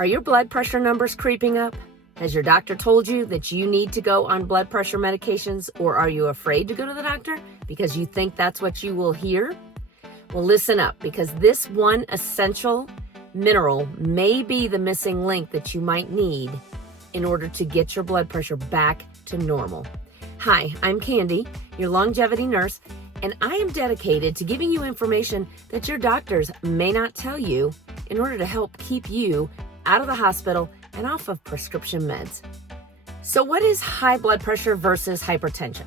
Are your blood pressure numbers creeping up? Has your doctor told you that you need to go on blood pressure medications, or are you afraid to go to the doctor because you think that's what you will hear? Well, listen up, because this one essential mineral may be the missing link that you might need in order to get your blood pressure back to normal. Hi, I'm Candy, your longevity nurse, and I am dedicated to giving you information that your doctors may not tell you in order to help keep you out of the hospital and off of prescription meds. So what is high blood pressure versus hypertension?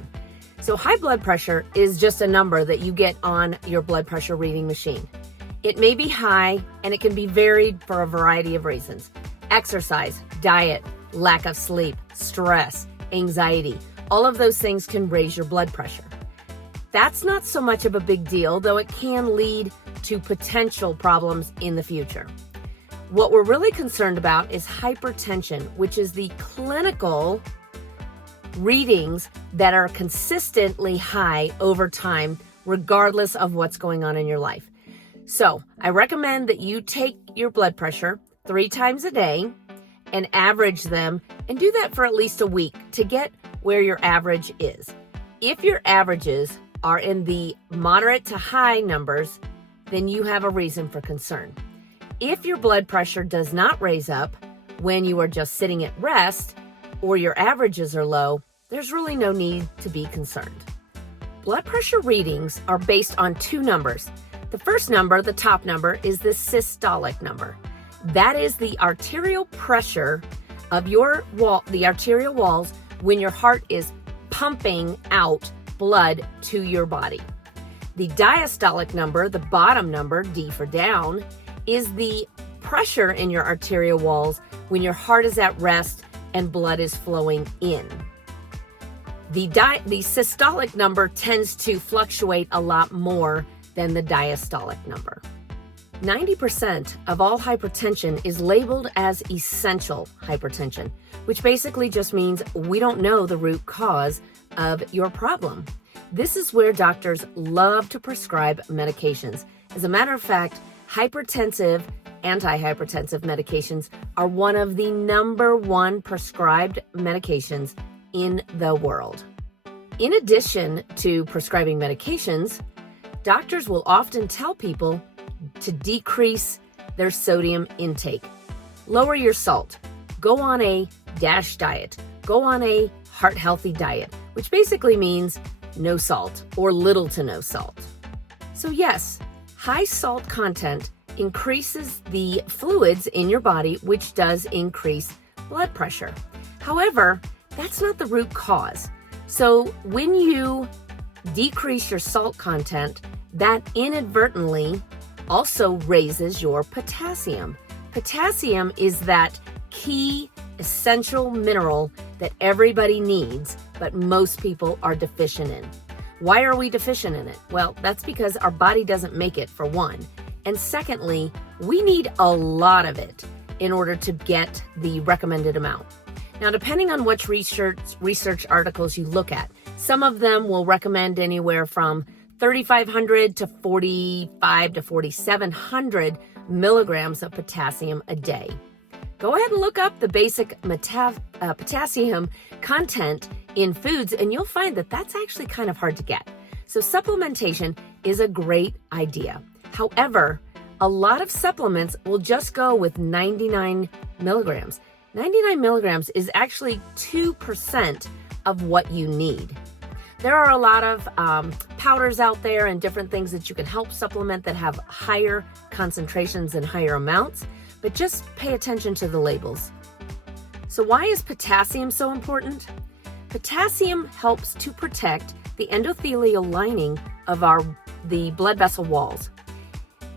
So high blood pressure is just a number that you get on your blood pressure reading machine. It may be high and it can be varied for a variety of reasons. Exercise, diet, lack of sleep, stress, anxiety, all of those things can raise your blood pressure. That's not so much of a big deal, though it can lead to potential problems in the future. What we're really concerned about is hypertension, which is the clinical readings that are consistently high over time, regardless of what's going on in your life. So I recommend that you take your blood pressure 3 times a day and average them, and do that for at least a week to get where your average is. If your averages are in the moderate to high numbers, then you have a reason for concern. If your blood pressure does not raise up when you are just sitting at rest, or your averages are low, there's really no need to be concerned. Blood pressure readings are based on 2 numbers. The first number, the top number, is the systolic number. That is the arterial pressure of the arterial walls when your heart is pumping out blood to your body. The diastolic number, the bottom number, D for down, is the pressure in your arterial walls when your heart is at rest and blood is flowing in. The systolic number tends to fluctuate a lot more than the diastolic number. 90% of all hypertension is labeled as essential hypertension, which basically just means we don't know the root cause of your problem. This is where doctors love to prescribe medications. As a matter of fact, hypertensive, antihypertensive medications are one of the number 1 prescribed medications in the world. In addition to prescribing medications, doctors will often tell people to decrease their sodium intake. Lower your salt. Go on a DASH diet. Go on a heart-healthy diet, which basically means no salt or little to no salt. So yes, high salt content increases the fluids in your body, which does increase blood pressure. However, that's not the root cause. So when you decrease your salt content, that inadvertently also raises your potassium. Potassium is that key essential mineral that everybody needs, but most people are deficient in. Why are we deficient in it? Well, that's because our body doesn't make it, for one. And secondly, we need a lot of it in order to get the recommended amount. Now, depending on which research articles you look at, some of them will recommend anywhere from 3,500 to 4,500 to 4,700 milligrams of potassium a day. Go ahead and look up the basic potassium content in foods, and you'll find that that's actually kind of hard to get. So supplementation is a great idea. However, a lot of supplements will just go with 99 milligrams. 99 milligrams is actually 2% of what you need. There are a lot of powders out there and different things that you can help supplement that have higher concentrations and higher amounts, but just pay attention to the labels. So why is potassium so important? Potassium helps to protect the endothelial lining of the blood vessel walls.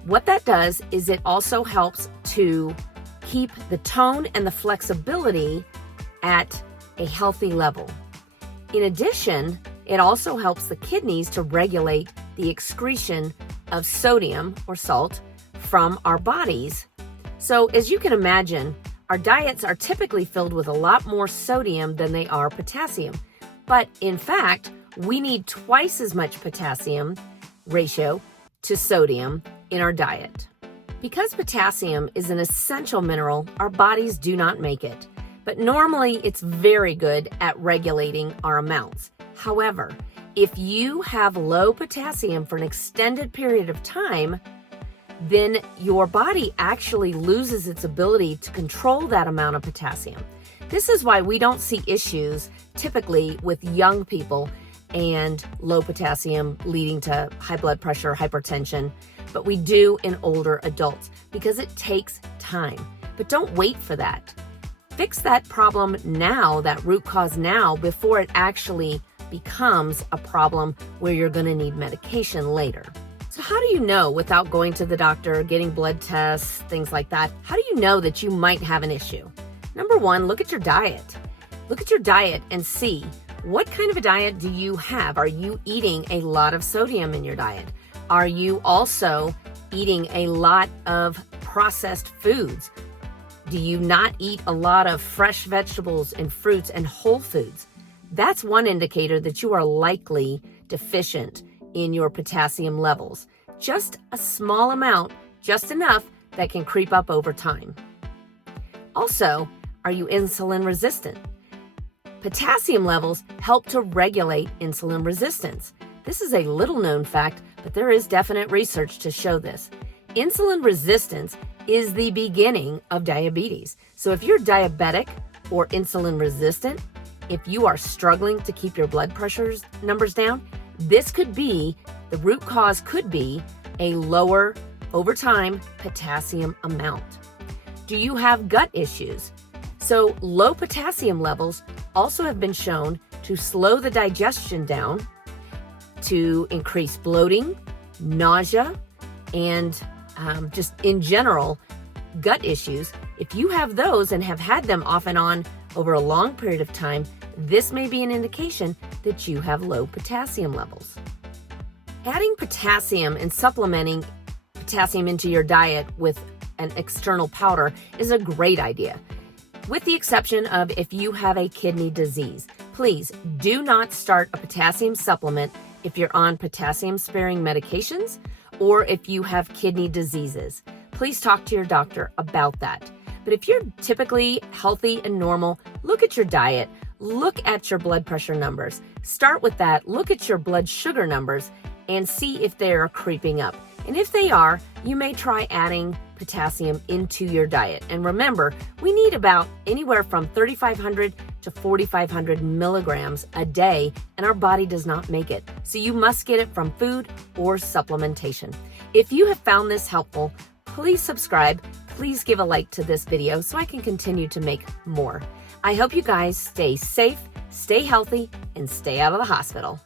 What that does is it also helps to keep the tone and the flexibility at a healthy level. In addition, it also helps the kidneys to regulate the excretion of sodium or salt from our bodies. So as you can imagine, our diets are typically filled with a lot more sodium than they are potassium. But in fact, we need twice as much potassium ratio to sodium in our diet. Because potassium is an essential mineral, our bodies do not make it. But normally it's very good at regulating our amounts. However, if you have low potassium for an extended period of time, then your body actually loses its ability to control that amount of potassium. This is why we don't see issues typically with young people and low potassium leading to high blood pressure, hypertension, but we do in older adults because it takes time. But don't wait for that. Fix that problem now, that root cause now, before it actually becomes a problem where you're going to need medication later. So how do you know, without going to the doctor, getting blood tests, things like that, how do you know that you might have an issue? Number one, look at your diet. Look at your diet and see, what kind of a diet do you have? Are you eating a lot of sodium in your diet? Are you also eating a lot of processed foods? Do you not eat a lot of fresh vegetables and fruits and whole foods? That's one indicator that you are likely deficient in your potassium levels. Just a small amount, just enough that can creep up over time. Also, are you insulin resistant? Potassium levels help to regulate insulin resistance. This is a little known fact, but there is definite research to show this. Insulin resistance is the beginning of diabetes. So if you're diabetic or insulin resistant, if you are struggling to keep your blood pressure numbers down, this could be, the root cause could be a lower, over time, potassium amount. Do you have gut issues? So low potassium levels also have been shown to slow the digestion down, to increase bloating, nausea, and just in general, gut issues. If you have those and have had them off and on over a long period of time, this may be an indication that you have low potassium levels. Adding potassium and supplementing potassium into your diet with an external powder is a great idea, with the exception of if you have a kidney disease. Please do not start a potassium supplement if you're on potassium-sparing medications or if you have kidney diseases. Please talk to your doctor about that. But if you're typically healthy and normal, look at your diet, look at your blood pressure numbers. Start with that, look at your blood sugar numbers and see if they're creeping up. And if they are, you may try adding potassium into your diet. And remember, we need about anywhere from 3,500 to 4,500 milligrams a day, and our body does not make it. So you must get it from food or supplementation. If you have found this helpful, please subscribe. Please give a like to this video so I can continue to make more. I hope you guys stay safe, stay healthy, and stay out of the hospital.